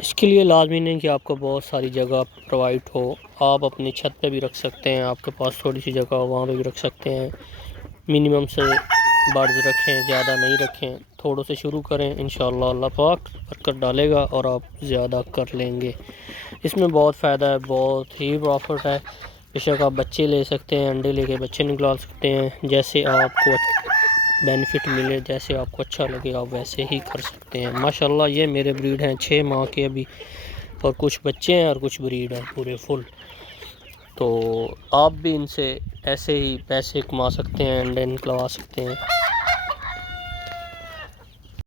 इसके लिए लाजमी नहीं कि आपको बहुत सारी जगह प्रोवाइड हो, आप अपनी छत पे भी रख सकते हैं, आपके पास थोड़ी सी जगह हो वहाँ पे भी रख सकते हैं। मिनिमम से बर्ड्स रखें, ज़्यादा नहीं रखें, थोड़ों से शुरू करें, इंशाअल्लाह अल्लाह पाक बरकत डालेगा और आप ज़्यादा कर लेंगे। इसमें बहुत फ़ायदा है, बहुत ही प्रॉफिट है। बेशक आप बच्चे ले सकते हैं, अंडे लेके बच्चे निकाल सकते हैं, जैसे आपको बेनिफिट मिले, जैसे आपको अच्छा लगे आप वैसे ही कर सकते हैं। माशाल्लाह ये मेरे ब्रीड हैं 6 माह के अभी, और कुछ बच्चे हैं और कुछ ब्रीड हैं पूरे फुल। तो आप भी इनसे ऐसे ही पैसे कमा सकते हैं, अंडे निकलवा सकते हैं।